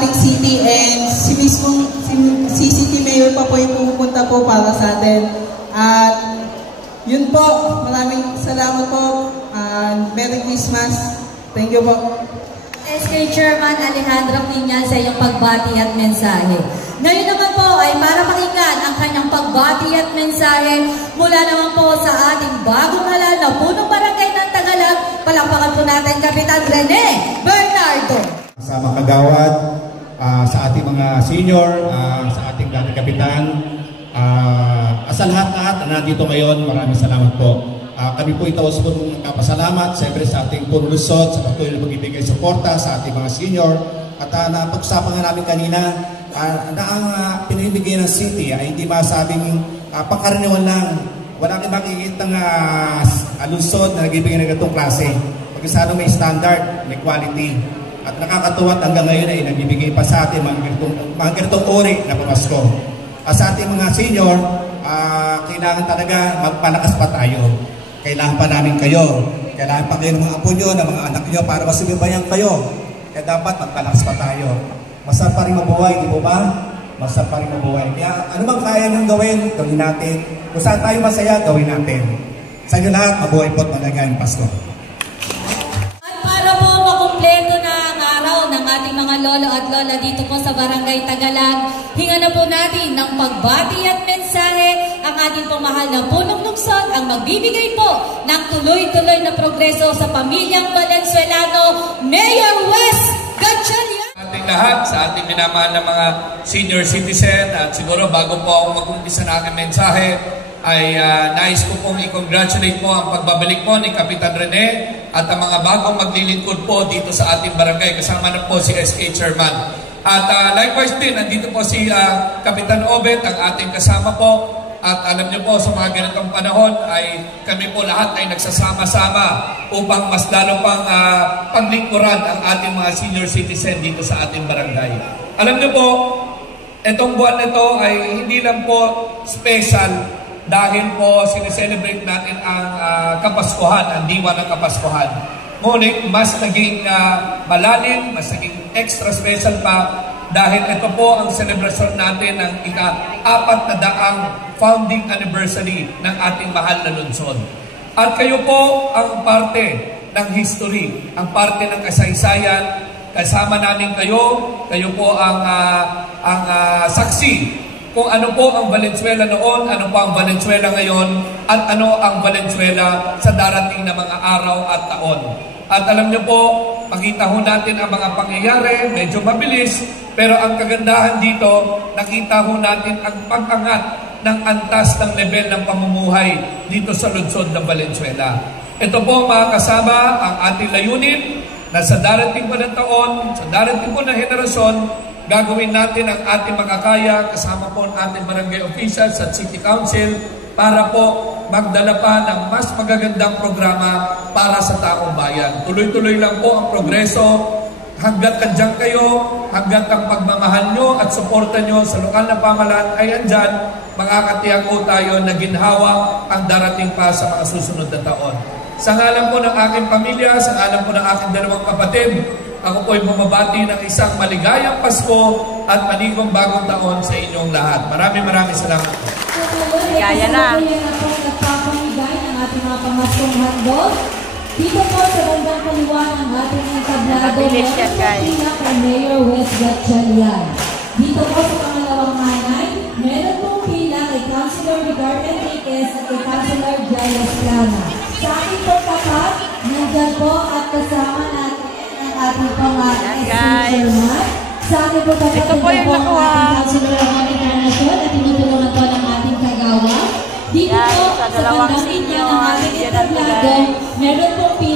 ating city and si mismong si City Mayor pa po yung pupunta po para sa atin. At yun po, maraming salamat po and Merry Christmas. Thank you po. SK Chairman Alejandro Piñal sa iyong pagbati at mensahe. Ngayon naman po ay para pakinggan ang kanyang pagbati at mensahe mula naman po sa ating bagong halal na punong barangay ng Tagalog. Palakpakan po natin Kapitan Rene Bernardo. Sa mga kagawad, sa ating mga senior, sa ating dating kapitan, sa lahat-lahat na nandito ngayon, maraming salamat po. Kami po itaos po ng kapasalamat siyempre sa ating Puro Luzon sa patuloy na magbibigay suporta sa ating mga senior. At napag-usapan nga namin kanina na ang pinibigay ng city ay hindi masabing pangkaraniwan lang. Wala kang makikita ng Luzon na nagbibigay ng ganitong klase. Pag-isano may standard, may quality. At nakakatuwa at hanggang ngayon ay nagbibigay pa sa atin mga ganitong uri na pamasko. Sa ating mga senior, kailangan talaga magpalakas pa tayo. Kailangan pa namin kayo. Kailangan pa kayo ng mga apo nyo, ng mga anak nyo para masubibayan kayo. Kaya dapat magpalakas pa tayo. Masarap pa rin mabuhay, di po ba? Masarap pa rin mabuhay. Kaya ano bang kaya nyo gawin, gawin natin. Kung saan tayo masaya, gawin natin. Sa inyo lahat, mabuhay po at maligayang Pasko. At para po makumpleto na ang araw ng ating mga lolo at lola dito po sa Barangay Tagalag, hinga na po natin ng pagbati at mensahe ang ating pong mahal na punong lungsod ang magbibigay po ng tuloy-tuloy na progreso sa pamilyang Valenzuelano, Mayor Wes Gatchalian. Ating lahat, sa ating minamahal na mga senior citizen at siguro bago po ako mag-umpisa na aking mensahe ay nais ko pong i-congratulate po ang pagbabalik po ni Kapitan Rene at ang mga bagong maglilingkod po dito sa ating barangay. Kasama na po si SK Chairman. At likewise din, nandito po si Kapitan Obet, ang ating kasama po. At alam niyo po, sa mga ganitong panahon ay kami po lahat ay nagsasama-sama upang mas lalo pang paglingkuran ang ating mga senior citizen dito sa ating barangay. Alam niyo po, itong buwan nito ay hindi lang po special dahil po sineselebrate natin ang Kapaskuhan, ang diwa ng Kapaskuhan. Ngunit mas naging malalim, mas naging extra special pa dahil ito po ang selebrasyon natin ng ika-400 founding anniversary ng ating mahal na lungsod. At kayo po ang parte ng history, ang parte ng kasaysayan. Kasama namin kayo, kayo po ang saksi kung ano po ang Valenzuela noon, ano po ang Valenzuela ngayon, at ano ang Valenzuela sa darating na mga araw at taon. At alam niyo po, makita ho natin ang mga pangyayari, medyo mabilis, pero ang kagandahan dito, nakita ho natin ang pag-angat ng antas ng level ng pamumuhay dito sa lungsod ng Valenzuela. Ito po mga kasama ang ating layunin na sa darating po ng taon, sa darating po ng henerasyon, gagawin natin ang ating makakaya kasama po ang ating barangay officials at city council para po magdala pa ng mas magagandang programa para sa taong bayan. Tuloy-tuloy lang po ang progreso. Hanggat andyan kayo, hanggat ang pagmamahal nyo at suporta nyo sa lokal na pamahalaan ay andyan, makakatiyak po tayo na ginhawa ang darating pa sa mga susunod na taon. Sa ngalan po ng aking pamilya, sa ngalan po ng aking dalawang kapatid, ako po ay bumabati ng isang maligayang Pasko at maligong bagong taon sa inyong lahat. Maraming salamat. Kaya na. Nagpapamigay ng ating mga pamaskong handog. Dito po sa bandang kaliwa ng ating entablado ng kay Mayor Wes Gatchalian. Dito po sa pangalawang hanay, meron pong pila kay Councilor Ricardo Enriquez at kay Councilor Jailes Plana. Sa ating pagkapat, nandyan po at kasama natin ang ating pangalan Chairman. Sa ating pagkapat, nandyan po ang ating Councilor ng Internasyon at tinutulungan po ng ating kagawa. Dito po sa bandang linya ng ating entablado, meron pong pila